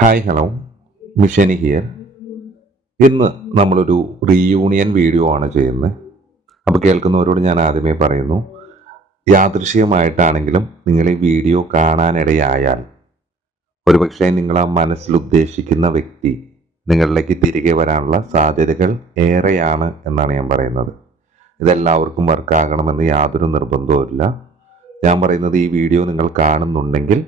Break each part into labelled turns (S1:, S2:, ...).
S1: Hi hello മിഷനി here ഇന്ന് നമ്മളൊരു reunion video ആണ് ചെയ്യുന്നത്. അപ്പോൾ കേൾക്കുന്നവരോട് ഞാൻ ആദ്യമേ പറയുന്നു യാദൃശികമായിട്ടാണെങ്കിലും നിങ്ങൾ ഈ വീഡിയോ കാണാനിടയായാൽ ഒരുപക്ഷെ നിങ്ങൾ ആ മനസ്സിൽ ഉദ്ദേശിക്കുന്ന വ്യക്തി നിങ്ങളിലേക്ക് തിരികെ വരാനുള്ള സാധ്യതകൾ ഏറെയാണ് എന്നാണ് ഞാൻ പറയുന്നത്. ഇതെല്ലാവർക്കും വർക്കാകണമെന്ന് യാതൊരു നിർബന്ധവുമില്ല. ഞാൻ പറയുന്നത് ഈ വീഡിയോ നിങ്ങൾ കാണുന്നുണ്ടെങ്കിൽ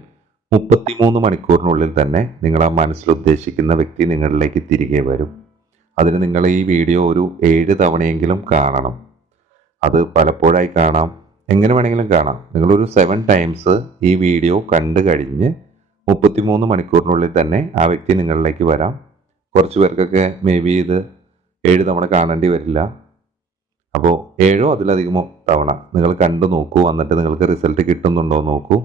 S1: മുപ്പത്തിമൂന്ന് മണിക്കൂറിനുള്ളിൽ തന്നെ നിങ്ങൾ ആ മനസ്സിൽ ഉദ്ദേശിക്കുന്ന വ്യക്തി നിങ്ങളിലേക്ക് തിരികെ വരും. അതിന് നിങ്ങൾ ഈ വീഡിയോ ഒരു ഏഴ് തവണയെങ്കിലും കാണണം. അത് പലപ്പോഴായി കാണാം. എങ്ങനെ വേണമെങ്കിലും കാണാം. നിങ്ങളൊരു സെവൻ ടൈംസ് ഈ വീഡിയോ കണ്ടു കഴിഞ്ഞ് മുപ്പത്തിമൂന്ന് മണിക്കൂറിനുള്ളിൽ തന്നെ ആ വ്യക്തി നിങ്ങളിലേക്ക് വരാം. കുറച്ച് പേർക്കൊക്കെ മേ ബി ഇത് ഏഴ് തവണ കാണേണ്ടി വരില്ല. അപ്പോൾ ഏഴോ അതിലധികമോ തവണ നിങ്ങൾ കണ്ടു നോക്കൂ. എന്നിട്ട് നിങ്ങൾക്ക് റിസൾട്ട് കിട്ടുന്നുണ്ടോ നോക്കൂ.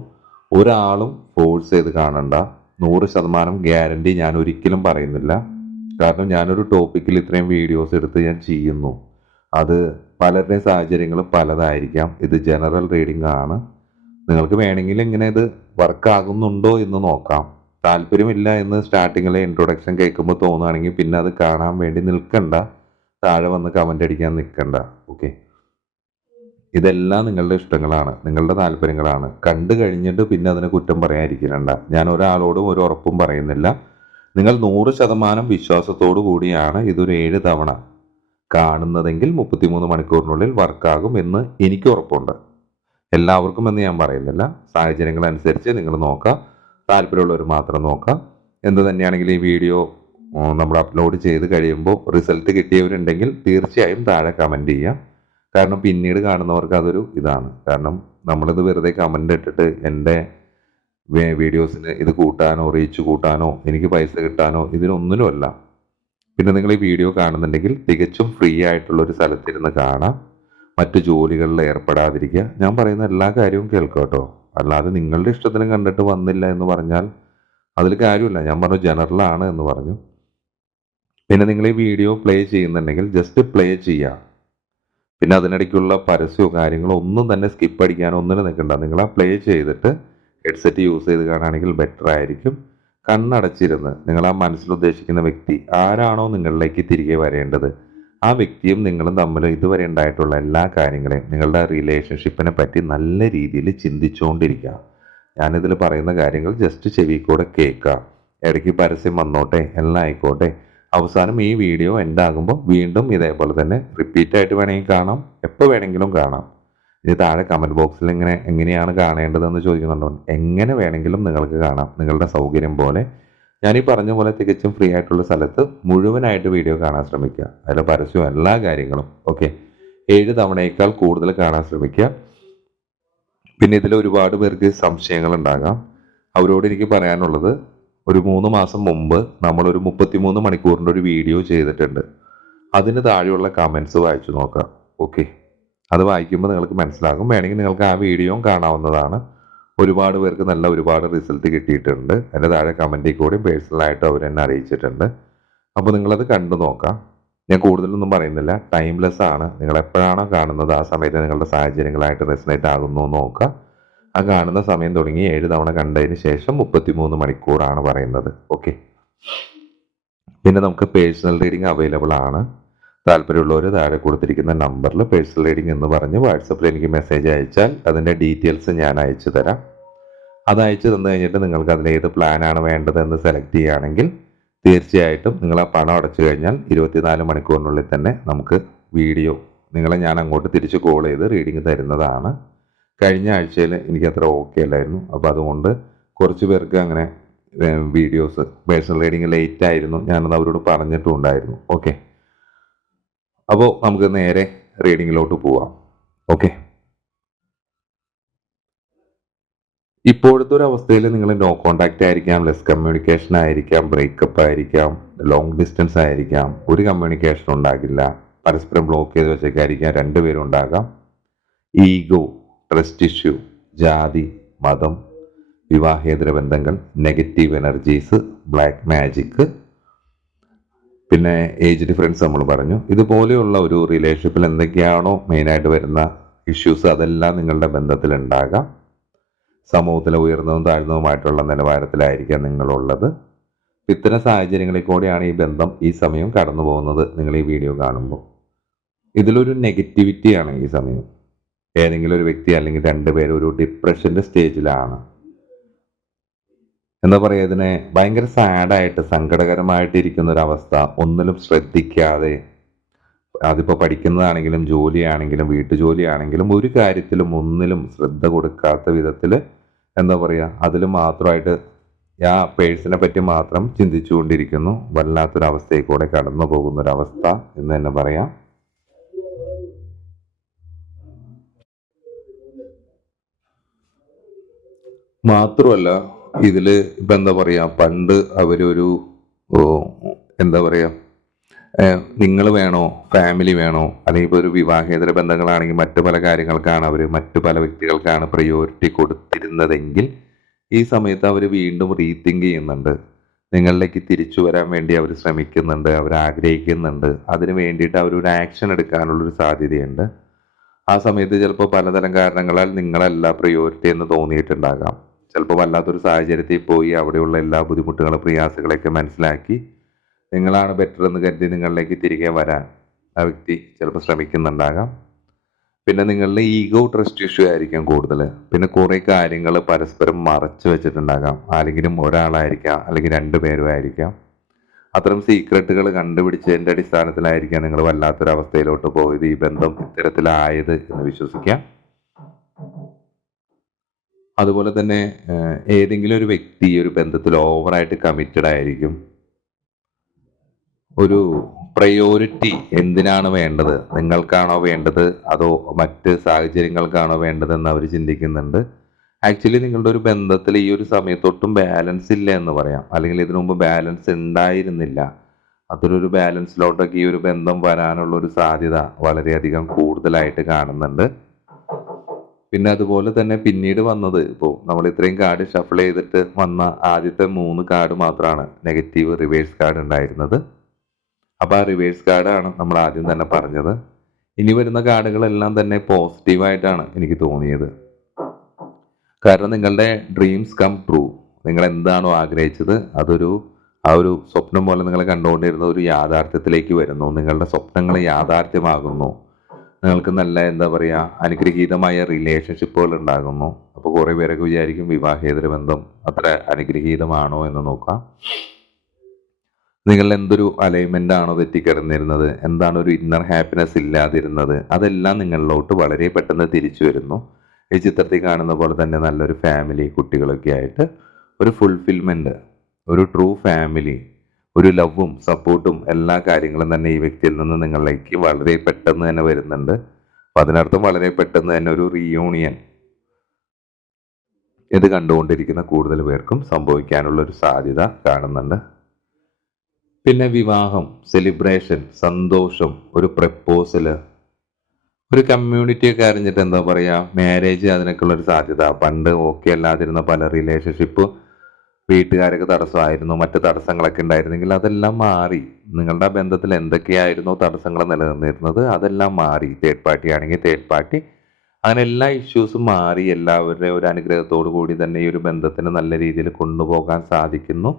S1: ഒരാളും ഫോഴ്സ് ചെയ്ത് കാണണ്ട. നൂറ് ശതമാനം ഗ്യാരണ്ടി ഞാൻ ഒരിക്കലും പറയുന്നില്ല. കാരണം ഞാനൊരു ടോപ്പിക്കിൽ ഇത്രയും വീഡിയോസ് എടുത്ത് ഞാൻ ചെയ്യുന്നു. അത് പലരുടെയും സാഹചര്യങ്ങൾ പലതായിരിക്കാം. ഇത് ജനറൽ റീഡിംഗ് ആണ്. നിങ്ങൾക്ക് വേണമെങ്കിൽ ഇങ്ങനെ ഇത് വർക്ക് ആകുന്നുണ്ടോ എന്ന് നോക്കാം. താല്പര്യമില്ല എന്ന് സ്റ്റാർട്ടിങ്ങിലെ ഇൻട്രൊഡക്ഷൻ കേൾക്കുമ്പോൾ തോന്നുകയാണെങ്കിൽ പിന്നെ അത് കാണാൻ വേണ്ടി നിൽക്കണ്ട. താഴെ വന്ന് കമന്റ് അടിക്കാൻ നിൽക്കണ്ട. ഓക്കെ ഇതെല്ലാം നിങ്ങളുടെ ഇഷ്ടങ്ങളാണ് നിങ്ങളുടെ താല്പര്യങ്ങളാണ്. കണ്ടു കഴിഞ്ഞിട്ട് പിന്നെ അതിനെ കുറ്റം പറയാതിരിക്കണ്ട ഞാൻ ഒരാളോടും ഒരു ഉറപ്പും പറയുന്നില്ല. നിങ്ങൾ നൂറ് ശതമാനം വിശ്വാസത്തോടു കൂടിയാണ് ഇതൊരു ഏഴ് തവണ കാണുന്നതെങ്കിൽ മുപ്പത്തിമൂന്ന് മണിക്കൂറിനുള്ളിൽ വർക്കാകും എന്ന് എനിക്ക് ഉറപ്പുണ്ട്. എല്ലാവർക്കും എന്ന് ഞാൻ പറയുന്നില്ല. സാഹചര്യങ്ങൾ അനുസരിച്ച് നിങ്ങൾ നോക്കുക. താല്പര്യമുള്ളവർ മാത്രം നോക്കുക. എന്ത് തന്നെയാണെങ്കിലും ഈ വീഡിയോ നമ്മൾ അപ്ലോഡ് ചെയ്ത് കഴിയുമ്പോൾ റിസൾട്ട് കിട്ടിയവരുണ്ടെങ്കിൽ തീർച്ചയായും താഴെ കമന്റ് ചെയ്യുക. കാരണം പിന്നീട് കാണുന്നവർക്ക് അതൊരു ഇതാണ്. കാരണം നമ്മളിത് വെറുതെ കമന്റ് ഇട്ടിട്ട് എന്റെ വീഡിയോസിന് ഇത് കൂട്ടാനോ റീച്ച് കൂട്ടാനോ എനിക്ക് പൈസ കിട്ടാനോ ഇതിനൊന്നിനുമല്ല. പിന്നെ നിങ്ങൾ ഈ വീഡിയോ കാണുന്നുണ്ടെങ്കിൽ തികച്ചും ഫ്രീ ആയിട്ടുള്ള ഒരു സ്ഥലത്തിരുന്ന് കാണാം. മറ്റു ജോലികളിൽ ഏർപ്പെടാതിരിക്കുക. ഞാൻ പറയുന്ന എല്ലാ കാര്യവും കേൾക്കുക കേട്ടോ. അല്ലാതെ നിങ്ങളുടെ ഇഷ്ടത്തിന് കണ്ടിട്ട് വന്നില്ല എന്ന് പറഞ്ഞാൽ അതിൽ കാര്യമില്ല. ഞാൻ പറഞ്ഞു ജനറലാണ് എന്ന് പറഞ്ഞു. പിന്നെ നിങ്ങൾ ഈ വീഡിയോ പ്ലേ ചെയ്യുന്നുണ്ടെങ്കിൽ ജസ്റ്റ് പ്ലേ ചെയ്യുക. പിന്നെ അതിനിടയ്ക്കുള്ള പരസ്യമോ കാര്യങ്ങളോ ഒന്നും തന്നെ സ്കിപ്പ് അടിക്കാനോ ഒന്നിനും നിൽക്കണ്ട. നിങ്ങൾ ആ പ്ലേ ചെയ്തിട്ട് ഹെഡ്സെറ്റ് യൂസ് ചെയ്ത് കാണുകയാണെങ്കിൽ ബെറ്റർ ആയിരിക്കും. കണ്ണടച്ചിരുന്ന് നിങ്ങൾ ആ മനസ്സിൽ ഉദ്ദേശിക്കുന്ന വ്യക്തി ആരാണോ നിങ്ങളിലേക്ക് തിരികെ വരേണ്ടത്. ആ വ്യക്തിയും നിങ്ങളും തമ്മിൽ ഇതുവരെ ഉണ്ടായിട്ടുള്ള എല്ലാ കാര്യങ്ങളെയും നിങ്ങളുടെ റിലേഷൻഷിപ്പിനെ പറ്റി നല്ല രീതിയിൽ ചിന്തിച്ചുകൊണ്ടിരിക്കുക ഞാനിതിൽ പറയുന്ന കാര്യങ്ങൾ ജസ്റ്റ് ചെവി കൂടെ കേൾക്കുക. ഇടയ്ക്ക് പരസ്യം വന്നോട്ടെ എല്ലാം ആയിക്കോട്ടെ. അവസാനം ഈ വീഡിയോ എൻഡാകുമ്പോൾ വീണ്ടും ഇതേപോലെ തന്നെ റിപ്പീറ്റ് ആയിട്ട് വേണമെങ്കിൽ കാണാം. എപ്പോൾ വേണമെങ്കിലും കാണാം. ഇനി താഴെ കമന്റ് ബോക്സിൽ ഇങ്ങനെ എങ്ങനെയാണ് കാണേണ്ടതെന്ന് ചോദിക്കുന്നുണ്ടോ? എങ്ങനെ വേണമെങ്കിലും നിങ്ങൾക്ക് കാണാം. നിങ്ങളുടെ സൗകര്യം പോലെ. ഞാൻ ഈ പറഞ്ഞ പോലെ തികച്ചും ഫ്രീ ആയിട്ടുള്ള സ്ഥലത്ത് മുഴുവനായിട്ട് വീഡിയോ കാണാൻ ശ്രമിക്കുക. അതിലെ പരസ്യവും എല്ലാ കാര്യങ്ങളും ഓക്കെ ഏഴ് തവണയേക്കാൾ കൂടുതൽ കാണാൻ ശ്രമിക്കുക. പിന്നെ ഇതിൽ ഒരുപാട് പേർക്ക് സംശയങ്ങൾ ഉണ്ടാകാം. അവരോട് എനിക്ക് പറയാനുള്ളത് ഒരു മൂന്ന് മാസം മുമ്പ് നമ്മളൊരു മുപ്പത്തിമൂന്ന് മണിക്കൂറിന്റെ ഒരു വീഡിയോ ചെയ്തിട്ടുണ്ട്. അതിന് താഴെയുള്ള കമൻസ് വായിച്ചു നോക്കാം. ഓക്കെ അത് വായിക്കുമ്പോൾ നിങ്ങൾക്ക് മനസ്സിലാകും. വേണമെങ്കിൽ നിങ്ങൾക്ക് ആ വീഡിയോയും കാണാവുന്നതാണ്. ഒരുപാട് പേർക്ക് നല്ല ഒരുപാട് റിസൾട്ട് കിട്ടിയിട്ടുണ്ട്. എന്റെ താഴെ കമന്റിൽ കൂടി പേഴ്സണലായിട്ട് അവർ എന്നെ അറിയിച്ചിട്ടുണ്ട്. അപ്പോൾ നിങ്ങളത് കണ്ടു നോക്കാം. ഞാൻ കൂടുതലൊന്നും പറയുന്നില്ല. ടൈംലെസ് ആണ്. നിങ്ങൾ എപ്പോഴാണോ കാണുന്നത് ആ സമയത്ത് നിങ്ങളുടെ സാഹചര്യങ്ങളായിട്ട് റെസിനേറ്റ് ആകുന്നു നോക്കുക ആ കാണുന്ന സമയം തുടങ്ങി ഏഴ് തവണ കണ്ടതിന് ശേഷം മുപ്പത്തിമൂന്ന് മണിക്കൂറാണ് പറയുന്നത്. ഓക്കെ പിന്നെ നമുക്ക് പേഴ്സണൽ റീഡിംഗ് അവൈലബിൾ ആണ്. താല്പര്യമുള്ളവർ താഴെ കൊടുത്തിരിക്കുന്ന നമ്പറിൽ പേഴ്സണൽ റീഡിംഗ് എന്ന് പറഞ്ഞ് വാട്സപ്പിൽ എനിക്ക് മെസ്സേജ് അയച്ചാൽ അതിന്റെ ഡീറ്റെയിൽസ് ഞാൻ അയച്ചു തരാം. അത് അയച്ചു തന്നു കഴിഞ്ഞിട്ട് നിങ്ങൾക്ക് അതിൽ ഏത് പ്ലാനാണ് വേണ്ടതെന്ന് സെലക്ട് ചെയ്യുകയാണെങ്കിൽ തീർച്ചയായിട്ടും നിങ്ങൾ ആ പണം അടച്ചു കഴിഞ്ഞാൽ ഇരുപത്തിനാല് മണിക്കൂറിനുള്ളിൽ തന്നെ നമുക്ക് വീഡിയോ നിങ്ങളെ ഞാൻ അങ്ങോട്ട് തിരിച്ച് കോൾ ചെയ്ത് റീഡിംഗ് തരുന്നതാണ്. കഴിഞ്ഞ ആഴ്ചയിൽ എനിക്ക് അത്ര ഓക്കെ അല്ലായിരുന്നു. അപ്പോൾ അതുകൊണ്ട് കുറച്ച് പേർക്ക് അങ്ങനെ വീഡിയോസ് പേഴ്സണൽ റീഡിങ് ലേറ്റ് ആയിരുന്നു. ഞാനത് അവരോട് പറഞ്ഞിട്ടും ഉണ്ടായിരുന്നു ഓക്കെ അപ്പോൾ നമുക്ക് നേരെ റീഡിങ്ങിലോട്ട് പോവാം. ഓക്കെ ഇപ്പോഴത്തെ ഒരു അവസ്ഥയിൽ നിങ്ങൾ നോ കോണ്ടാക്റ്റ് ആയിരിക്കാം ലെസ് കമ്മ്യൂണിക്കേഷൻ ആയിരിക്കാം ബ്രേക്കപ്പ് ആയിരിക്കാം ലോങ് ഡിസ്റ്റൻസ് ആയിരിക്കാം ഒരു കമ്മ്യൂണിക്കേഷൻ ഉണ്ടാകില്ല പരസ്പരം ബ്ലോക്ക് ചെയ്ത് വെച്ചേക്കായിരിക്കാം രണ്ടുപേരും ഉണ്ടാകാം. ഈഗോ ട്രസ്റ്റ് ഇഷ്യൂ ജാതി മതം വിവാഹേതര ബന്ധങ്ങൾ നെഗറ്റീവ് എനർജീസ് ബ്ലാക്ക് മാജിക്ക് പിന്നെ ഏജ് ഡിഫറൻസ് നമ്മൾ പറഞ്ഞു. ഇതുപോലെയുള്ള ഒരു റിലേഷൻഷിപ്പിൽ എന്തൊക്കെയാണോ മെയിനായിട്ട് വരുന്ന ഇഷ്യൂസ് അതെല്ലാം നിങ്ങളുടെ ബന്ധത്തിൽ ഉണ്ടാകാം. സമൂഹത്തിലെ ഉയർന്നതും താഴ്ന്നതുമായിട്ടുള്ള നിലവാരത്തിലായിരിക്കാം നിങ്ങളുള്ളത്. ഇത്തരം സാഹചര്യങ്ങളിൽ കൂടെയാണ് ഈ ബന്ധം ഈ സമയം കടന്നു പോകുന്നത് നിങ്ങൾ ഈ വീഡിയോ കാണുമ്പോൾ. ഇതിലൊരു നെഗറ്റിവിറ്റിയാണ് ഈ സമയം. ഏതെങ്കിലും ഒരു വ്യക്തി അല്ലെങ്കിൽ രണ്ടുപേരും ഒരു ഡിപ്രഷന്റെ സ്റ്റേജിലാണ് എന്താ പറയുക ഇതിനെ? ഭയങ്കര സാഡായിട്ട് സങ്കടകരമായിട്ടിരിക്കുന്ന ഒരു അവസ്ഥ ഒന്നിലും ശ്രദ്ധിക്കാതെ അതിപ്പോൾ പഠിക്കുന്നതാണെങ്കിലും ജോലിയാണെങ്കിലും വീട്ടുജോലിയാണെങ്കിലും ഒരു കാര്യത്തിലും ഒന്നിലും ശ്രദ്ധ കൊടുക്കാത്ത വിധത്തിൽ എന്താ പറയുക അതിൽ മാത്രമായിട്ട് ആ പേഴ്സിനെ പറ്റി മാത്രം ചിന്തിച്ചുകൊണ്ടിരിക്കുന്നു. വല്ലാത്തൊരവസ്ഥയിൽ കൂടെ കടന്നു പോകുന്ന ഒരു അവസ്ഥ എന്ന് തന്നെ പറയാം. മാത്രമല്ല ഇതിൽ ഇപ്പൊ എന്താ പറയാ പണ്ട് അവരൊരു എന്താ പറയാ നിങ്ങൾ വേണോ ഫാമിലി വേണോ അല്ലെങ്കിൽ ഇപ്പോൾ ഒരു വിവാഹേതര ബന്ധങ്ങളാണെങ്കിൽ മറ്റു പല കാര്യങ്ങൾക്കാണ് അവർ മറ്റു പല വ്യക്തികൾക്കാണ് പ്രയോറിറ്റി കൊടുത്തിരുന്നതെങ്കിൽ ഈ സമയത്ത് അവർ വീണ്ടും റീതിങ്ക് ചെയ്യുന്നുണ്ട്. നിങ്ങളിലേക്ക് തിരിച്ചു വരാൻ വേണ്ടി അവർ ശ്രമിക്കുന്നുണ്ട് അവർ ആഗ്രഹിക്കുന്നുണ്ട്. അതിന് വേണ്ടിയിട്ട് അവരൊരു ആക്ഷൻ എടുക്കാനുള്ളൊരു സാധ്യതയുണ്ട്. ആ സമയത്ത് ചിലപ്പോൾ പലതരം കാരണങ്ങളാൽ നിങ്ങളല്ല പ്രയോറിറ്റി എന്ന് തോന്നിയിട്ടുണ്ടാകാം. ചിലപ്പോൾ വല്ലാത്തൊരു സാഹചര്യത്തിൽ പോയി അവിടെയുള്ള എല്ലാ ബുദ്ധിമുട്ടുകളും പ്രയാസങ്ങളെയൊക്കെ മനസ്സിലാക്കി നിങ്ങളാണ് ബെറ്റർ എന്ന് കരുതി നിങ്ങളിലേക്ക് തിരികെ വരാൻ ആ വ്യക്തി ചിലപ്പോൾ ശ്രമിക്കുന്നുണ്ടാകാം. പിന്നെ നിങ്ങളുടെ ഈഗോ ട്രസ്റ്റ് ഇഷ്യൂ ആയിരിക്കാം കൂടുതൽ പിന്നെ കുറേ കാര്യങ്ങൾ പരസ്പരം മറച്ചു വെച്ചിട്ടുണ്ടാകാം. ആരെങ്കിലും ഒരാളായിരിക്കാം അല്ലെങ്കിൽ രണ്ടു പേരും ആയിരിക്കാം. അത്തരം സീക്രട്ടുകൾ കണ്ടുപിടിച്ചതിന്റെ അടിസ്ഥാനത്തിലായിരിക്കാം നിങ്ങൾ വല്ലാത്തൊരവസ്ഥയിലോട്ട് പോയത് ഈ ബന്ധം ഇത്തരത്തിലായത് എന്ന് വിശ്വസിക്കാം. അതുപോലെ തന്നെ ഏതെങ്കിലും ഒരു വ്യക്തി ഒരു ബന്ധത്തിൽ ഓവറായിട്ട് കമ്മിറ്റഡ് ആയിരിക്കും. ഒരു പ്രയോറിറ്റി എന്തിനാണ് വേണ്ടത്? നിങ്ങൾക്കാണോ വേണ്ടത്? അതോ മറ്റ് സാഹചര്യങ്ങൾക്കാണോ വേണ്ടതെന്ന് അവർ ചിന്തിക്കുന്നുണ്ട്. ആക്ച്വലി നിങ്ങളുടെ ഒരു ബന്ധത്തിൽ ഈ ഒരു സമയത്തൊട്ടും ബാലൻസ് ഇല്ല എന്ന് പറയാം. അല്ലെങ്കിൽ ഇതിനു മുമ്പ് ബാലൻസ് ഉണ്ടായിരുന്നില്ല. അതൊരു ബാലൻസിലോട്ടൊക്കെ ഈ ഒരു ബന്ധം വരാനുള്ള ഒരു സാധ്യത വളരെയധികം കൂടുതലായിട്ട് കാണുന്നുണ്ട്. പിന്നെ അതുപോലെ തന്നെ പിന്നീട് വന്നത് ഇപ്പോൾ നമ്മൾ ഇത്രയും കാർഡ് ഷഫിൾ ചെയ്തിട്ട് വന്ന ആദ്യത്തെ മൂന്ന് കാർഡ് മാത്രമാണ് നെഗറ്റീവ് റിവേഴ്സ് കാർഡ് ഉണ്ടായിരുന്നത്. അപ്പോൾ ആ റിവേഴ്സ് കാർഡാണ് നമ്മൾ ആദ്യം തന്നെ പറഞ്ഞത്. ഇനി വരുന്ന കാർഡുകളെല്ലാം തന്നെ പോസിറ്റീവായിട്ടാണ് എനിക്ക് തോന്നിയത്. കാരണം നിങ്ങളുടെ ഡ്രീംസ് കം ട്രൂ നിങ്ങൾ എന്താണോ ആഗ്രഹിച്ചത് അതൊരു ആ ഒരു സ്വപ്നം പോലെ നിങ്ങൾ കണ്ടുകൊണ്ടിരുന്ന ഒരു യാഥാർത്ഥ്യത്തിലേക്ക് വരുന്നു. നിങ്ങളുടെ സ്വപ്നങ്ങൾ യാഥാർത്ഥ്യമാകുന്നു. നിങ്ങൾക്ക് നല്ല എന്താ പറയുക അനുഗ്രഹീതമായ റിലേഷൻഷിപ്പുകൾ ഉണ്ടാകുന്നു. അപ്പോൾ കുറേ പേരൊക്കെ വിചാരിക്കും വിവാഹേതര ബന്ധം അത്ര അനുഗ്രഹീതമാണോ എന്ന് നോക്കാം. നിങ്ങൾ എന്തൊരു അലൈൻമെന്റ് ആണോ തെറ്റിക്കിടന്നിരുന്നത്? എന്താണ് ഒരു ഇന്നർ ഹാപ്പിനെസ് ഇല്ലാതിരുന്നത്? അതെല്ലാം നിങ്ങളിലോട്ട് വളരെ പെട്ടെന്ന് തിരിച്ചു വരുന്നു. ഈ ചിത്രത്തിൽ കാണുന്ന പോലെ തന്നെ നല്ലൊരു ഫാമിലി കുട്ടികളൊക്കെ ആയിട്ട് ഒരു ഫുൾഫിൽമെന്റ് ഒരു ട്രൂ ഫാമിലി ഒരു ലവും സപ്പോർട്ടും എല്ലാ കാര്യങ്ങളും തന്നെ ഈ വ്യക്തിയിൽ നിന്ന് നിങ്ങളിലേക്ക് വളരെ പെട്ടെന്ന് തന്നെ വരുന്നുണ്ട്. അപ്പം അതിനർത്ഥം വളരെ പെട്ടെന്ന് തന്നെ ഒരു റീയൂണിയൻ ഇത് കണ്ടുകൊണ്ടിരിക്കുന്ന കൂടുതൽ പേർക്കും സംഭവിക്കാനുള്ള ഒരു സാധ്യത കാണുന്നുണ്ട്. പിന്നെ വിവാഹം സെലിബ്രേഷൻ സന്തോഷം ഒരു പ്രപ്പോസൽ ഒരു കമ്മ്യൂണിറ്റി ഒക്കെ അറിഞ്ഞിട്ട് എന്താ പറയുക മാരേജ് അതിനൊക്കെയുള്ള ഒരു സാധ്യത. പണ്ട് ഓക്കെ അല്ലാതിരുന്ന പല റിലേഷൻഷിപ്പ് വീട്ടുകാരൊക്കെ തടസ്സമായിരുന്നു മറ്റ് തടസ്സങ്ങളൊക്കെ ഉണ്ടായിരുന്നെങ്കിൽ അതെല്ലാം മാറി. നിങ്ങളുടെ ബന്ധത്തിൽ എന്തൊക്കെയായിരുന്നോ തടസ്സങ്ങൾ നിലനിന്നിരുന്നത്? അതെല്ലാം മാറി. തേർഡ് പാർട്ടി ആണെങ്കിൽ തേർഡ് പാർട്ടി അങ്ങനെ എല്ലാ ഇഷ്യൂസും മാറി. എല്ലാവരുടെയും ഒരു അനുഗ്രഹത്തോടു കൂടി തന്നെ ഈ ഒരു ബന്ധത്തിന് നല്ല രീതിയിൽ കൊണ്ടുപോകാൻ സാധിക്കുന്നു.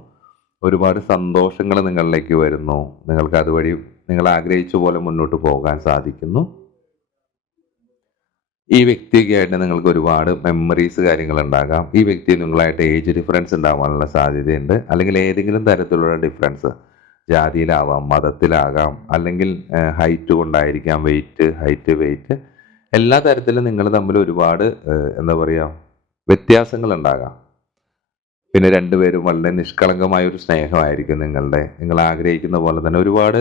S1: ഒരുപാട് സന്തോഷങ്ങൾ നിങ്ങളിലേക്ക് വരുന്നു. നിങ്ങൾക്ക് അതുവഴി നിങ്ങൾ ആഗ്രഹിച്ച പോലെ മുന്നോട്ട് പോകാൻ സാധിക്കുന്നു. ഈ വ്യക്തിയൊക്കെ ആയിട്ട് നിങ്ങൾക്ക് ഒരുപാട് മെമ്മറീസ് കാര്യങ്ങൾ ഉണ്ടാകാം ഈ വ്യക്തി നിങ്ങളായിട്ട് ഏജ് ഡിഫറൻസ് ഉണ്ടാവാനുള്ള സാധ്യതയുണ്ട്. അല്ലെങ്കിൽ ഏതെങ്കിലും തരത്തിലുള്ള ഡിഫറൻസ് ജാതിയിലാവാം മതത്തിലാകാം അല്ലെങ്കിൽ ഹൈറ്റ് കൊണ്ടായിരിക്കാം വെയിറ്റ് ഹൈറ്റ് വെയിറ്റ് എല്ലാ തരത്തിലും നിങ്ങൾ തമ്മിൽ ഒരുപാട് എന്താ പറയുക വ്യത്യാസങ്ങൾ ഉണ്ടാകാം പിന്നെ രണ്ടുപേരും വളരെ നിഷ്കളങ്കമായ ഒരു സ്നേഹമായിരിക്കും നിങ്ങളുടെ. നിങ്ങൾ ആഗ്രഹിക്കുന്ന പോലെ തന്നെ ഒരുപാട്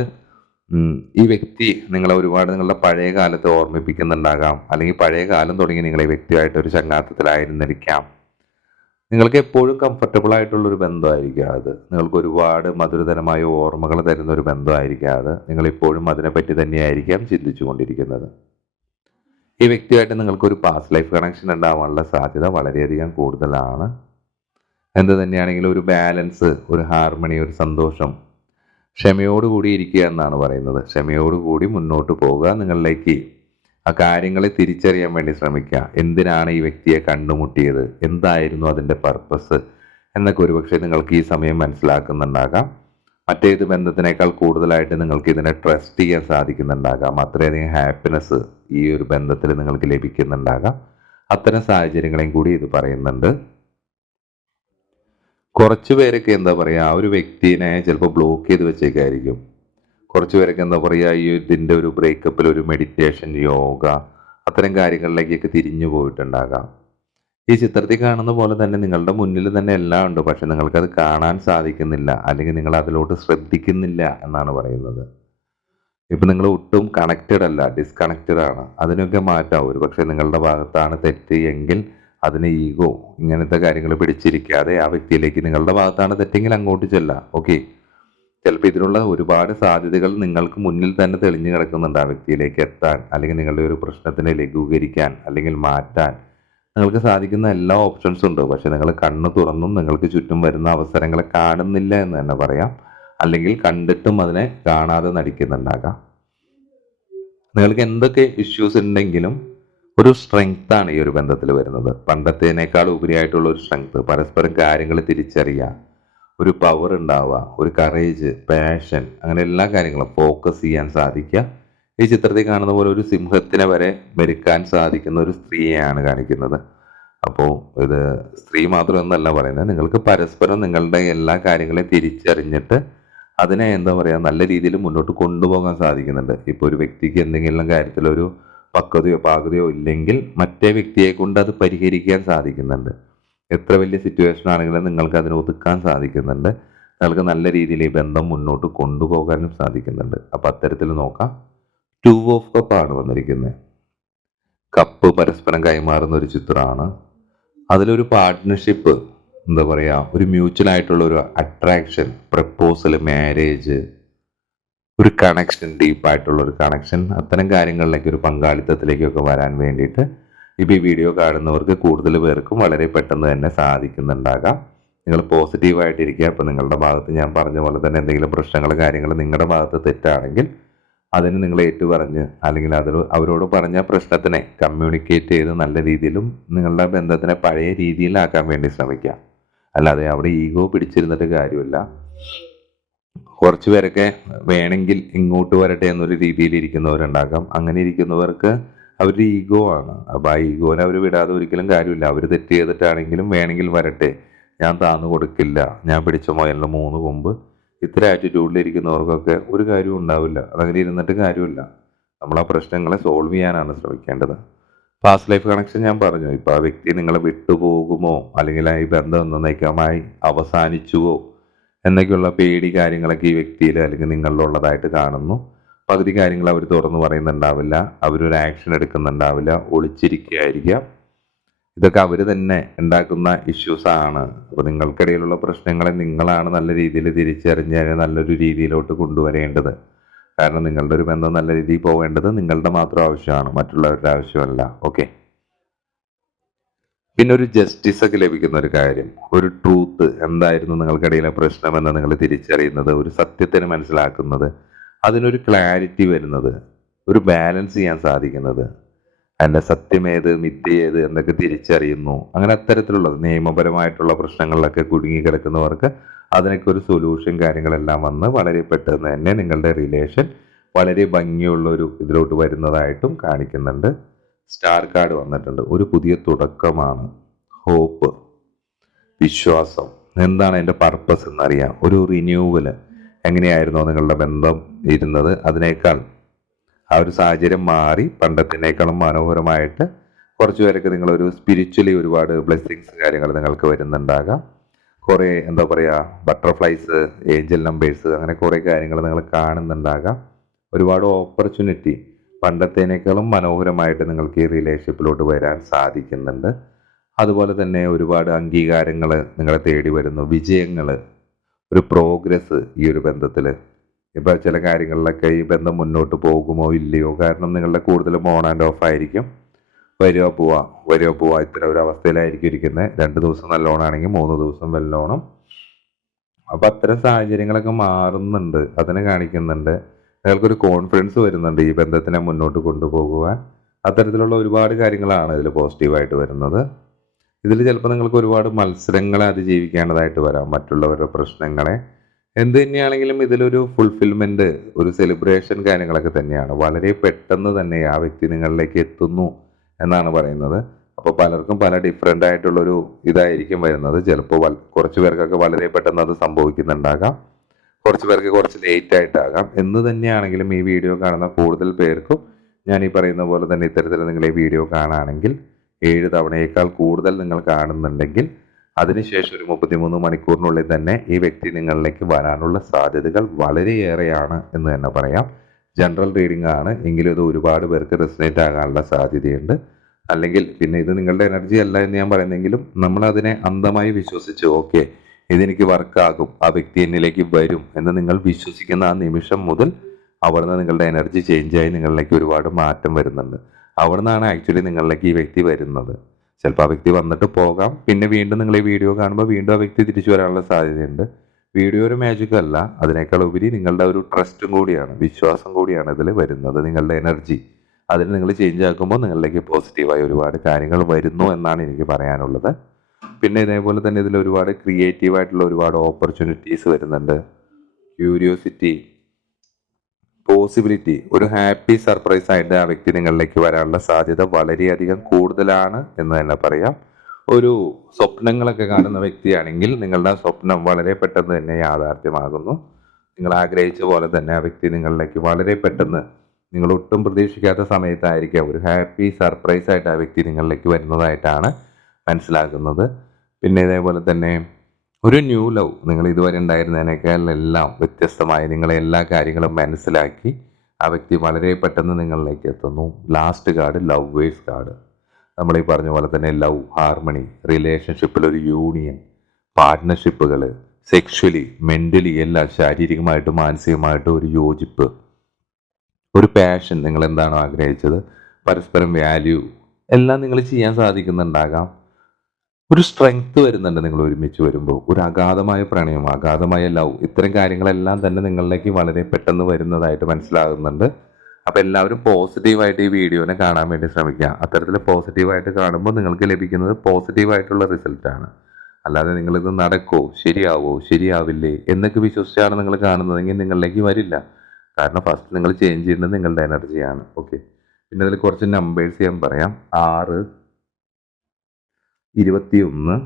S1: ഈ വ്യക്തി നിങ്ങളെ ഒരുപാട് നിങ്ങളുടെ പഴയ കാലത്തെ ഓർമ്മിപ്പിക്കുന്നുണ്ടാകാം. അല്ലെങ്കിൽ പഴയ കാലം തുടങ്ങി നിങ്ങളെ വ്യക്തിയായിട്ട് ഒരു ചങ്ങാത്തത്തിലായിരുന്നിരിക്കാം. നിങ്ങൾക്ക് എപ്പോഴും കംഫർട്ടബിൾ ആയിട്ടുള്ള ഒരു ബന്ധമായിരിക്കും അത്. നിങ്ങൾക്ക് ഒരുപാട് മധുരതരമായ ഓർമ്മകൾ തരുന്ന ഒരു ബന്ധമായിരിക്കും അത്. നിങ്ങളിപ്പോഴും അതിനെപ്പറ്റി തന്നെയായിരിക്കാം ചിന്തിച്ചു കൊണ്ടിരിക്കുന്നത് ഈ വ്യക്തിയായിട്ട് നിങ്ങൾക്കൊരു പാസ്റ്റ് ലൈഫ് കണക്ഷൻ ഉണ്ടാവാനുള്ള സാധ്യത വളരെയധികം കൂടുതലാണ്. എന്ത് തന്നെയാണെങ്കിലും ഒരു ബാലൻസ് ഒരു ഹാർമണി ഒരു സന്തോഷം ക്ഷമയോടുകൂടി ഇരിക്കുക എന്നാണ് പറയുന്നത്. ക്ഷമയോടുകൂടി മുന്നോട്ട് പോവുക നിങ്ങളിലേക്ക്. ആ കാര്യങ്ങളെ തിരിച്ചറിയാൻ വേണ്ടി ശ്രമിക്കുക. എന്തിനാണ് ഈ വ്യക്തിയെ കണ്ടുമുട്ടിയത്? എന്തായിരുന്നു അതിന്റെ പർപ്പസ് എന്നൊക്കെ ഒരുപക്ഷെ നിങ്ങൾക്ക് ഈ സമയം മനസ്സിലാക്കുന്നുണ്ടാകാം. മറ്റേത് ബന്ധത്തിനേക്കാൾ കൂടുതലായിട്ട് നിങ്ങൾക്ക് ഇതിനെ ട്രസ്റ്റ് ചെയ്യാൻ സാധിക്കുന്നുണ്ടാകാം. അത്രയധികം ഹാപ്പിനെസ് ഈ ഒരു ബന്ധത്തിൽ നിങ്ങൾക്ക് ലഭിക്കുന്നുണ്ടാകാം. അത്തരം സാഹചര്യങ്ങളെയും കൂടി ഇത് പറയുന്നുണ്ട്. കുറച്ച് പേരൊക്കെ എന്താ പറയുക ആ ഒരു വ്യക്തിനെ ചിലപ്പോൾ ബ്ലോക്ക് ചെയ്ത് വെച്ചേക്കായിരിക്കും. കുറച്ച് പേരൊക്കെ എന്താ പറയുക ഈ ഇതിന്റെ ഒരു ബ്രേക്കപ്പിൽ ഒരു മെഡിറ്റേഷൻ യോഗ അത്തരം കാര്യങ്ങളിലേക്കൊക്കെ തിരിഞ്ഞു പോയിട്ടുണ്ടാകാം. ഈ ചിത്രത്തിൽ കാണുന്ന പോലെ തന്നെ നിങ്ങളുടെ മുന്നിൽ തന്നെ എല്ലാം ഉണ്ട് പക്ഷെ നിങ്ങൾക്കത് കാണാൻ സാധിക്കുന്നില്ല അല്ലെങ്കിൽ നിങ്ങൾ അതിലോട്ട് ശ്രദ്ധിക്കുന്നില്ല എന്നാണ് പറയുന്നത്. ഇപ്പം നിങ്ങൾ ഒട്ടും കണക്റ്റഡ് അല്ല ഡിസ്കണക്റ്റഡ് ആണ്. അതിനൊക്കെ മാറ്റാം ഒരു പക്ഷേ നിങ്ങളുടെ ഭാഗത്താണ് തെറ്റ് എങ്കിൽ അതിന് ഈഗോ ഇങ്ങനത്തെ കാര്യങ്ങൾ പിടിച്ചിരിക്കാതെ ആ വ്യക്തിയിലേക്ക് നിങ്ങളുടെ ഭാഗത്താണ് തെറ്റെങ്കിൽ അങ്ങോട്ട് ചെല്ലാം. ഓക്കെ. ചിലപ്പോൾ ഇതിനുള്ള ഒരുപാട് സാധ്യതകൾ നിങ്ങൾക്ക് മുന്നിൽ തന്നെ തെളിഞ്ഞു കിടക്കുന്നുണ്ട്. ആ വ്യക്തിയിലേക്ക് എത്താൻ അല്ലെങ്കിൽ നിങ്ങളുടെ ഒരു പ്രശ്നത്തിനെ ലഘൂകരിക്കാൻ അല്ലെങ്കിൽ മാറ്റാൻ നിങ്ങൾക്ക് സാധിക്കുന്ന എല്ലാ ഓപ്ഷൻസും ഉണ്ട്. പക്ഷെ നിങ്ങൾ കണ്ണ് തുറന്നും നിങ്ങൾക്ക് ചുറ്റും വരുന്ന അവസരങ്ങളെ കാണുന്നില്ല എന്ന് തന്നെ പറയാം. അല്ലെങ്കിൽ കണ്ടിട്ടും അതിനെ കാണാതെ നടിക്കുന്നുണ്ടാകാം. നിങ്ങൾക്ക് എന്തൊക്കെ ഇഷ്യൂസ് ഉണ്ടെങ്കിലും ഒരു സ്ട്രെങ്ത് ആണ് ഈ ഒരു ബന്ധത്തിൽ വരുന്നത്. പണ്ടത്തേനേക്കാൾ ഉപരിയായിട്ടുള്ള ഒരു സ്ട്രെങ്ത് പരസ്പരം കാര്യങ്ങൾ തിരിച്ചറിയുക ഒരു പവർ ഉണ്ടാവുക ഒരു കറേജ് പാഷൻ അങ്ങനെ എല്ലാ കാര്യങ്ങളും ഫോക്കസ് ചെയ്യാൻ സാധിക്കുക. ഈ ചിത്രത്തിൽ കാണുന്ന പോലെ ഒരു സിംഹത്തിനെ വരെ മെരുക്കാൻ സാധിക്കുന്ന ഒരു സ്ത്രീയെയാണ് കാണിക്കുന്നത്. അപ്പോൾ ഇത് സ്ത്രീ മാത്രം എന്നല്ല പറയുന്നത് നിങ്ങൾക്ക് പരസ്പരം നിങ്ങളുടെ എല്ലാ കാര്യങ്ങളെയും തിരിച്ചറിഞ്ഞിട്ട് അതിനെ എന്താ പറയുക നല്ല രീതിയിൽ മുന്നോട്ട് കൊണ്ടുപോകാൻ സാധിക്കുന്നുണ്ട്. ഇപ്പോൾ ഒരു വ്യക്തിക്ക് എന്തെങ്കിലും കാര്യത്തിലൊരു പക്വതയോ പാകതയോ ഇല്ലെങ്കിൽ മറ്റേ വ്യക്തിയെ കൊണ്ട് അത് പരിഹരിക്കാൻ സാധിക്കുന്നുണ്ട്. എത്ര വലിയ സിറ്റുവേഷൻ ആണെങ്കിലും നിങ്ങൾക്ക് അതിനെ ഒതുക്കാൻ സാധിക്കുന്നുണ്ട്. നിങ്ങൾക്ക് നല്ല രീതിയിൽ ഈ ബന്ധം മുന്നോട്ട് കൊണ്ടുപോകാനും സാധിക്കുന്നുണ്ട്. അപ്പം അത്തരത്തിൽ നോക്കാം. ടു ഓഫ് കപ്പ് ആണ് വന്നിരിക്കുന്നത്. കപ്പ് പരസ്പരം കൈമാറുന്ന ഒരു ചിത്രമാണ്. അതിലൊരു പാർട്ട്ണർഷിപ്പ് എന്താ പറയുക ഒരു മ്യൂച്വൽ ആയിട്ടുള്ള ഒരു അട്രാക്ഷൻ പ്രപ്പോസൽ മാരേജ് ഒരു കണക്ഷൻ ഡീപ്പായിട്ടുള്ള ഒരു കണക്ഷൻ അത്തരം കാര്യങ്ങളിലേക്ക് ഒരു പങ്കാളിത്തത്തിലേക്കൊക്കെ വരാൻ വേണ്ടിയിട്ട് ഇപ്പോൾ ഈ വീഡിയോ കാണുന്നവർക്ക് കൂടുതൽ പേർക്കും വളരെ പെട്ടെന്ന് തന്നെ സാധിക്കുന്നുണ്ടാകാം. നിങ്ങൾ പോസിറ്റീവായിട്ടിരിക്കുക അപ്പോൾ നിങ്ങളുടെ ഭാഗത്ത് ഞാൻ പറഞ്ഞ പോലെ തന്നെ എന്തെങ്കിലും പ്രശ്നങ്ങൾ കാര്യങ്ങൾ നിങ്ങളുടെ ഭാഗത്ത് തെറ്റാണെങ്കിൽ അതിന് നിങ്ങൾ ഏറ്റു പറഞ്ഞ് അല്ലെങ്കിൽ അതിൽ അവരോട് പറഞ്ഞ പ്രശ്നത്തിനെ കമ്മ്യൂണിക്കേറ്റ് ചെയ്ത് നല്ല രീതിയിലും നിങ്ങളുടെ ബന്ധത്തിനെ പഴയ രീതിയിലാക്കാൻ വേണ്ടി ശ്രമിക്കുക. അല്ലാതെ അവിടെ ഈഗോ പിടിച്ചിരുന്നിട്ട് കാര്യമില്ല. കുറച്ച് പേരൊക്കെ വേണമെങ്കിൽ ഇങ്ങോട്ട് വരട്ടെ എന്നൊരു രീതിയിൽ ഇരിക്കുന്നവരുണ്ടാകാം. അങ്ങനെ ഇരിക്കുന്നവർക്ക് അവരുടെ ഈഗോ ആണ്. അപ്പോൾ ആ ഈഗോനെ അവർ വിടാതെ ഒരിക്കലും കാര്യമില്ല. അവർ തെറ്റ് ചെയ്തിട്ടാണെങ്കിലും വേണമെങ്കിൽ വരട്ടെ. ഞാൻ താന്നു കൊടുക്കില്ല. ഞാൻ പിടിച്ച മുയലിന് മൂന്ന് കൊമ്പ്. ഇത്ര ആറ്റിറ്റ്യൂഡിലിരിക്കുന്നവർക്കൊക്കെ ഒരു കാര്യവും ഉണ്ടാവില്ല. അതങ്ങനെ ഇരുന്നിട്ട് കാര്യമില്ല. നമ്മൾ ആ പ്രശ്നങ്ങളെ സോൾവ് ചെയ്യാനാണ് ശ്രമിക്കേണ്ടത്. പാസ്റ്റ് ലൈഫ് കണക്ഷൻ ഞാൻ പറഞ്ഞു. ഇപ്പോൾ ആ വ്യക്തി നിങ്ങളെ വിട്ടുപോകുമോ? അല്ലെങ്കിൽ ആ ഈ ബന്ധം എന്നേക്കമായി അവസാനിച്ചുവോ? എന്നൊക്കെയുള്ള പേടി കാര്യങ്ങളൊക്കെ ഈ വ്യക്തിയിൽ അല്ലെങ്കിൽ നിങ്ങളിലുള്ളതായിട്ട് കാണുന്നു. പകുതി കാര്യങ്ങൾ അവർ തുറന്നു പറയുന്നുണ്ടാവില്ല. അവരൊരു ആക്ഷൻ എടുക്കുന്നുണ്ടാവില്ല. ഒളിച്ചിരിക്കുകയായിരിക്കാം ഇതൊക്കെ അവർ തന്നെ ഉണ്ടാക്കുന്ന ഇഷ്യൂസ് ആണ്. അപ്പോൾ നിങ്ങൾക്കിടയിലുള്ള പ്രശ്നങ്ങളെ നിങ്ങളാണ് നല്ല രീതിയിൽ തിരിച്ചറിഞ്ഞ് നല്ലൊരു രീതിയിലോട്ട് കൊണ്ടുവരേണ്ടത്. കാരണം നിങ്ങളുടെ ഒരു ബന്ധം നല്ല രീതിയിൽ പോവേണ്ടത് നിങ്ങളുടെ മാത്രം ആവശ്യമാണ്. മറ്റുള്ളവരുടെ ആവശ്യമല്ല. ഓക്കെ പിന്നെ ഒരു ജസ്റ്റിസ് ഒക്കെ ലഭിക്കുന്ന ഒരു കാര്യം. ഒരു ട്രൂത്ത് എന്തായിരുന്നു നിങ്ങൾക്കിടയിലെ പ്രശ്നമെന്ന് നിങ്ങൾ തിരിച്ചറിയുന്നത് ഒരു സത്യത്തിന് മനസ്സിലാക്കുന്നത് അതിനൊരു ക്ലാരിറ്റി വരുന്നത് ഒരു ബാലൻസ് ചെയ്യാൻ സാധിക്കുന്നത്. അതിന്റെ സത്യമേത് മിഥ്യേത് എന്നൊക്കെ തിരിച്ചറിയുന്നു. അങ്ങനെ അത്തരത്തിലുള്ളത് നിയമപരമായിട്ടുള്ള പ്രശ്നങ്ങളിലൊക്കെ കുടുങ്ങി കിടക്കുന്നവർക്ക് അതിനൊക്കെ ഒരു സൊല്യൂഷൻ കാര്യങ്ങളെല്ലാം വന്ന് വളരെ പെട്ടെന്ന് തന്നെ നിങ്ങളുടെ റിലേഷൻ വളരെ ഭംഗിയുള്ള ഒരു ഇതിലോട്ട് വരുന്നതായിട്ടും കാണിക്കുന്നുണ്ട്. സ്റ്റാർ കാർഡ് വന്നിട്ടുണ്ട്. ഒരു പുതിയ തുടക്കമാണ്. ഹോപ്പ്. വിശ്വാസം. എന്താണ് എന്റെ പർപ്പസ് എന്നറിയാം. ഒരു റിന്യൂവൽ എങ്ങനെയായിരുന്നോ നിങ്ങളുടെ ബന്ധം ഇരുന്നത്? അതിനേക്കാൾ ആ ഒരു സാഹചര്യം മാറി പണ്ടത്തിനേക്കാളും മനോഹരമായിട്ട് കുറച്ച് പേരൊക്കെ നിങ്ങളൊരു സ്പിരിച്വലി ഒരുപാട് ബ്ലെസ്സിങ്സ് കാര്യങ്ങൾ നിങ്ങൾക്ക് വരുന്നുണ്ടാകാം. കുറേ എന്താ പറയുക ബട്ടർഫ്ലൈസ് ഏഞ്ചൽ നമ്പേഴ്സ് അങ്ങനെ കുറേ കാര്യങ്ങൾ നിങ്ങൾ കാണുന്നുണ്ടാകാം. ഒരുപാട് ഓപ്പർച്യൂണിറ്റി പണ്ടത്തേനേക്കാളും മനോഹരമായിട്ട് നിങ്ങൾക്ക് ഈ റിലേഷൻഷിപ്പിലോട്ട് വരാൻ സാധിക്കുന്നുണ്ട്. അതുപോലെ തന്നെ ഒരുപാട് അംഗീകാരങ്ങൾ നിങ്ങളെ തേടി വരുന്നു. വിജയങ്ങൾ ഒരു പ്രോഗ്രസ് ഈ ഒരു ബന്ധത്തിൽ ഇപ്പോൾ ചില കാര്യങ്ങളിലൊക്കെ ഈ ബന്ധം മുന്നോട്ട് പോകുമോ ഇല്ലയോ? കാരണം നിങ്ങളുടെ കൂടുതലും ഓൺ ആൻഡ് ഓഫ് ആയിരിക്കും. വരുമോ പോവാ വരുമോ പോവാ ഇത്തരം ഒരു അവസ്ഥയിലായിരിക്കും ഇരിക്കുന്നത് രണ്ട് ദിവസം നല്ലോണാണെങ്കിൽ മൂന്ന് ദിവസം വെല്ലോണം. അപ്പം അത്തരം സാഹചര്യങ്ങളൊക്കെ മാറുന്നുണ്ട് അതിനെ കാണിക്കുന്നുണ്ട്. നിങ്ങൾക്കൊരു കോൺഫിഡൻസ് വരുന്നുണ്ട് ഈ ബന്ധത്തിനെ മുന്നോട്ട് കൊണ്ടുപോകുവാൻ. അത്തരത്തിലുള്ള ഒരുപാട് കാര്യങ്ങളാണ് ഇതിൽ പോസിറ്റീവായിട്ട് വരുന്നത്. ഇതിൽ ചിലപ്പോൾ നിങ്ങൾക്ക് ഒരുപാട് മത്സരങ്ങളെ അതിജീവിക്കേണ്ടതായിട്ട് വരാം മറ്റുള്ളവരുടെ പ്രശ്നങ്ങളെ. എന്ത് തന്നെയാണെങ്കിലും ഇതിലൊരു ഫുൾഫിൽമെന്റ് ഒരു സെലിബ്രേഷൻ കാര്യങ്ങളൊക്കെ തന്നെയാണ്. വളരെ പെട്ടെന്ന് തന്നെ ആ വ്യക്തി നിങ്ങളിലേക്ക് എത്തുന്നു എന്നാണ് പറയുന്നത്. അപ്പോൾ പലർക്കും പല ഡിഫറെന്റ് ആയിട്ടുള്ളൊരു ഇതായിരിക്കും വരുന്നത്. ചിലപ്പോൾ കുറച്ച് പേർക്കൊക്കെ വളരെ പെട്ടെന്ന് അത് സംഭവിക്കുന്നുണ്ടാകാം. കുറച്ച് പേർക്ക് കുറച്ച് ലേറ്റ് ആയിട്ടാകാം. എന്ന് തന്നെയാണെങ്കിലും ഈ വീഡിയോ കാണുന്ന കൂടുതൽ പേർക്കും ഞാൻ ഈ പറയുന്ന പോലെ തന്നെ ഇത്തരത്തിൽ നിങ്ങൾ ഈ വീഡിയോ കാണുകയാണെങ്കിൽ ഏഴ് തവണയേക്കാൾ കൂടുതൽ നിങ്ങൾ കാണുന്നുണ്ടെങ്കിൽ അതിനുശേഷം ഒരു മുപ്പത്തിമൂന്ന് മണിക്കൂറിനുള്ളിൽ തന്നെ ഈ വ്യക്തി നിങ്ങളിലേക്ക് വരാനുള്ള സാധ്യതകൾ വളരെയേറെയാണ് എന്ന് തന്നെ പറയാം. ജനറൽ റീഡിംഗ് ആണ്. എങ്കിലും ഇത് ഒരുപാട് പേർക്ക് റെസിനേറ്റ് ആകാനുള്ള സാധ്യതയുണ്ട്. അല്ലെങ്കിൽ പിന്നെ ഇത് നിങ്ങളുടെ എനർജി അല്ല എന്ന് ഞാൻ പറയുന്നെങ്കിലും നമ്മൾ അതിനെ അന്ധമായി വിശ്വസിച്ച് ഓക്കെ ഇതെനിക്ക് വർക്കാകും. ആ വ്യക്തി എന്നിലേക്ക് വരും എന്ന് നിങ്ങൾ വിശ്വസിക്കുന്ന ആ നിമിഷം മുതൽ അവിടുന്ന് നിങ്ങളുടെ എനർജി ചേഞ്ചായി നിങ്ങളിലേക്ക് ഒരുപാട് മാറ്റം വരുന്നുണ്ട്. അവിടുന്നാണ് ആക്ച്വലി നിങ്ങളിലേക്ക് ഈ വ്യക്തി വരുന്നത്. ചിലപ്പോൾ ആ വ്യക്തി വന്നിട്ട് പോകാം. പിന്നെ വീണ്ടും നിങ്ങൾ ഈ വീഡിയോ കാണുമ്പോൾ വീണ്ടും ആ വ്യക്തി തിരിച്ചു വരാനുള്ള സാധ്യതയുണ്ട്. വീഡിയോ ഒരു മാജിക് അല്ല. അതിനേക്കാൾ ഉപരി നിങ്ങളുടെ ഒരു ട്രസ്റ്റും കൂടിയാണ് വിശ്വാസം കൂടിയാണ് ഇതിൽ വരുന്നത് നിങ്ങളുടെ എനർജി അതിൽ നിങ്ങൾ ചേഞ്ച് ആക്കുമ്പോൾ നിങ്ങളിലേക്ക് പോസിറ്റീവായി ഒരുപാട് കാര്യങ്ങൾ വരുന്നു എന്നാണ് എനിക്ക് പറയാനുള്ളത്. പിന്നെ ഇതേപോലെ തന്നെ ഇതിൽ ഒരുപാട് ക്രിയേറ്റീവ് ആയിട്ടുള്ള ഒരുപാട് ഓപ്പർച്യൂണിറ്റീസ് വരുന്നുണ്ട്. ക്യൂരിയോസിറ്റി പോസിബിലിറ്റി ഒരു ഹാപ്പി സർപ്രൈസ് ആയിട്ട് ആ വ്യക്തി നിങ്ങളിലേക്ക് വരാനുള്ള സാധ്യത വളരെയധികം കൂടുതലാണ് എന്ന് തന്നെ പറയാം. ഒരു സ്വപ്നങ്ങളൊക്കെ കാണുന്ന വ്യക്തിയാണെങ്കിൽ നിങ്ങളുടെ സ്വപ്നം വളരെ പെട്ടെന്ന് തന്നെ യാഥാർത്ഥ്യമാകുന്നു. നിങ്ങൾ ആഗ്രഹിച്ച പോലെ തന്നെ ആ വ്യക്തി നിങ്ങളിലേക്ക് വളരെ പെട്ടെന്ന് നിങ്ങൾ ഒട്ടും പ്രതീക്ഷിക്കാത്ത സമയത്തായിരിക്കാം ഒരു ഹാപ്പി സർപ്രൈസ് ആയിട്ട് ആ വ്യക്തി നിങ്ങളിലേക്ക് വരുന്നതായിട്ടാണ് മനസ്സിലാക്കുന്നത് പിന്നെ ഇതേപോലെ തന്നെ ഒരു ന്യൂ ലവ് നിങ്ങൾ ഇതുവരെ ഉണ്ടായിരുന്നതിനേക്കാൾ എല്ലാം വ്യത്യസ്തമായി നിങ്ങളെ എല്ലാ കാര്യങ്ങളും മനസ്സിലാക്കി ആ വ്യക്തി വളരെ പെട്ടെന്ന് നിങ്ങളിലേക്ക് എത്തുന്നു. Last card lovers card നമ്മൾ ഈ പറഞ്ഞ പോലെ തന്നെ ലവ് ഹാർമണി റിലേഷൻഷിപ്പിൽ ഒരു യൂണിയൻ പാർട്ട്ണർഷിപ്പുകൾ സെക്ഷലി മെന്റലി എല്ലാം ശാരീരികമായിട്ടും മാനസികമായിട്ടും ഒരു യോജിപ്പ് ഒരു പാഷൻ നിങ്ങൾ എന്താണോ ആഗ്രഹിച്ചത്? പരസ്പരം വാല്യൂ എല്ലാം നിങ്ങൾ ചെയ്യാൻ സാധിക്കുന്നുണ്ടാകാം. ഒരു സ്ട്രെങ്ത് വരുന്നുണ്ട് നിങ്ങൾ ഒരുമിച്ച് വരുമ്പോൾ. ഒരു അഗാധമായ പ്രണയം അഗാധമായ ലവ് ഇത്തരം കാര്യങ്ങളെല്ലാം തന്നെ നിങ്ങളിലേക്ക് വളരെ പെട്ടെന്ന് വരുന്നതായിട്ട് മനസ്സിലാകുന്നുണ്ട്. അപ്പോൾ എല്ലാവരും പോസിറ്റീവായിട്ട് ഈ വീഡിയോനെ കാണാൻ വേണ്ടി ശ്രമിക്കുക. അത്തരത്തിൽ പോസിറ്റീവായിട്ട് കാണുമ്പോൾ നിങ്ങൾക്ക് ലഭിക്കുന്നത് പോസിറ്റീവായിട്ടുള്ള റിസൾട്ടാണ് അല്ലാതെ നിങ്ങളിത് നടക്കുമോ ശരിയാവോ ശരിയാവില്ലേ എന്നൊക്കെ വിശ്വസിച്ചാണ് നിങ്ങൾ കാണുന്നതെങ്കിൽ നിങ്ങളിലേക്ക് വരില്ല. കാരണം ഫസ്റ്റ് നിങ്ങൾ ചേഞ്ച് ചെയ്യേണ്ടത് നിങ്ങളുടെ എനർജിയാണ് ഓക്കെ പിന്നെ അതിൽ കുറച്ച് നമ്പേഴ്സ് ഞാൻ പറയാം. ആറ് ഇരുപത്തിയൊന്ന്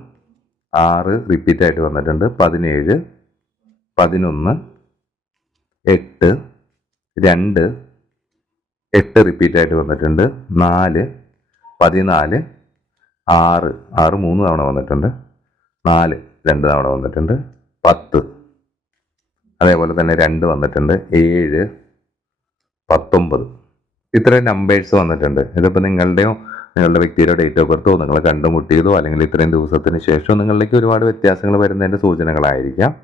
S1: ആറ് റിപ്പീറ്റായിട്ട് വന്നിട്ടുണ്ട്. പതിനേഴ് പതിനൊന്ന് എട്ട് രണ്ട് എട്ട് റിപ്പീറ്റായിട്ട് വന്നിട്ടുണ്ട്. നാല് പതിനാല് ആറ് ആറ് മൂന്ന് തവണ വന്നിട്ടുണ്ട്. നാല് രണ്ട് തവണ വന്നിട്ടുണ്ട്. പത്ത് അതേപോലെ തന്നെ രണ്ട് വന്നിട്ടുണ്ട്. ഏഴ് പത്തൊമ്പത്. ഇത്രയും നമ്പേഴ്സ് വന്നിട്ടുണ്ട്. ഇതിപ്പോൾ നിങ്ങളുടെയോ നിങ്ങളുടെ വ്യക്തിയുടെ ഡേറ്റ് ഓഫ് ബർത്തോ നിങ്ങൾ കണ്ടുമുട്ടിയതോ അല്ലെങ്കിൽ ഇത്രയും ദിവസത്തിന് ശേഷമോ നിങ്ങളിലേക്ക് ഒരുപാട് വ്യത്യാസങ്ങൾ വരുന്നതിന്റെ സൂചനകളായിരിക്കാം.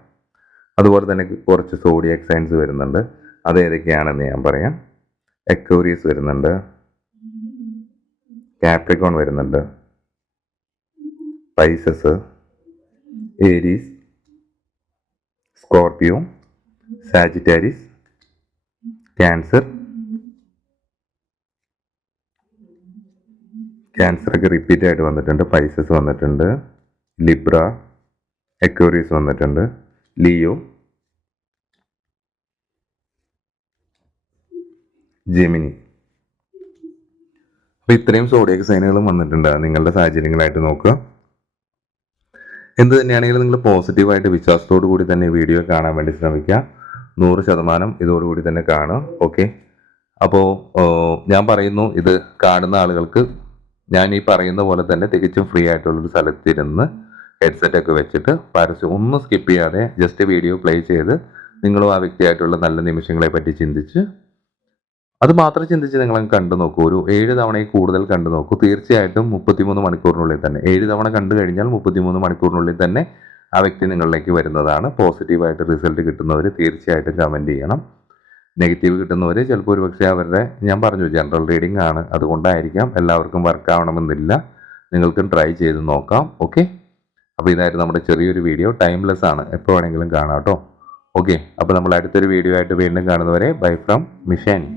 S1: അതുപോലെ തന്നെ കുറച്ച് സോഡിയക് സൈൻസ് വരുന്നുണ്ട്. അത് ഏതൊക്കെയാണെന്ന് ഞാൻ പറയാം. എക്വോറിയസ് വരുന്നുണ്ട്. കാപ്രിക്കോൺ വരുന്നുണ്ട്. Pisces Aries Scorpio Sagittarius Cancer Cancer ഒക്കെ റിപ്പീറ്റ് ആയിട്ട് വന്നിട്ടുണ്ട്. പൈസസ് വന്നിട്ടുണ്ട്. ലിബ്ര എക്വറീസ് വന്നിട്ടുണ്ട്. ലിയോ ജെമിനി അപ്പോൾ ഇത്രയും സോഡിയക് സൈനുകളും വന്നിട്ടുണ്ട്. നിങ്ങളുടെ സാഹചര്യങ്ങളായിട്ട് നോക്കുക. എന്ത് തന്നെയാണെങ്കിലും നിങ്ങൾ പോസിറ്റീവായിട്ട് വിശ്വാസത്തോടു കൂടി തന്നെ വീഡിയോ കാണാൻ വേണ്ടി ശ്രമിക്കുക. നൂറ് ശതമാനം ഇതോടുകൂടി തന്നെ കാണുക. ഓക്കെ അപ്പോൾ ഞാൻ പറയുന്നു ഇത് കാണുന്ന ആളുകൾക്ക് ഞാൻ ഈ പറയുന്ന പോലെ തന്നെ തികച്ചും ഫ്രീ ആയിട്ടുള്ളൊരു സ്ഥലത്തിരുന്ന് ഹെഡ്സെറ്റ് ഒക്കെ വെച്ചിട്ട് പരസ്യം ഒന്നും സ്കിപ്പ് ചെയ്യാതെ ജസ്റ്റ് വീഡിയോ പ്ലേ ചെയ്ത് നിങ്ങളും ആ വ്യക്തിയായിട്ടുള്ള നല്ല നിമിഷങ്ങളെ പറ്റി ചിന്തിച്ച് അത് മാത്രം ചിന്തിച്ച് നിങ്ങൾ കണ്ടു നോക്കൂ. ഒരു ഏഴ് തവണയിൽ കൂടുതൽ കണ്ടു നോക്കൂ. തീർച്ചയായിട്ടും മുപ്പത്തിമൂന്ന് മണിക്കൂറിനുള്ളിൽ തന്നെ ഏഴ് തവണ കണ്ടു കഴിഞ്ഞാൽ മുപ്പത്തിമൂന്ന് മണിക്കൂറിനുള്ളിൽ തന്നെ ആ വ്യക്തി നിങ്ങളിലേക്ക് വരുന്നതാണ്. പോസിറ്റീവായിട്ട് റിസൾട്ട് കിട്ടുന്നവർ തീർച്ചയായിട്ടും കമന്റ് ചെയ്യണം. നെഗറ്റീവ് കിട്ടുന്നവർ ചിലപ്പോൾ ഒരു പക്ഷേ അവരുടെ ഞാൻ പറഞ്ഞു ജനറൽ റീഡിംഗ് ആണ്. അതുകൊണ്ടായിരിക്കാം എല്ലാവർക്കും വർക്ക് ആവണമെന്നില്ല. നിങ്ങൾക്കും ട്രൈ ചെയ്ത് നോക്കാം ഓക്കെ അപ്പോൾ ഇതായിരുന്നു നമ്മുടെ ചെറിയൊരു വീഡിയോ ടൈംലെസ് ആണ്. എപ്പോൾ വേണമെങ്കിലും കാണാം കേട്ടോ. ഓക്കെ അപ്പോൾ നമ്മൾ അടുത്തൊരു വീഡിയോ ആയിട്ട് വീണ്ടും കാണുന്നവരെ ബൈ ഫ്രം മിഷാനി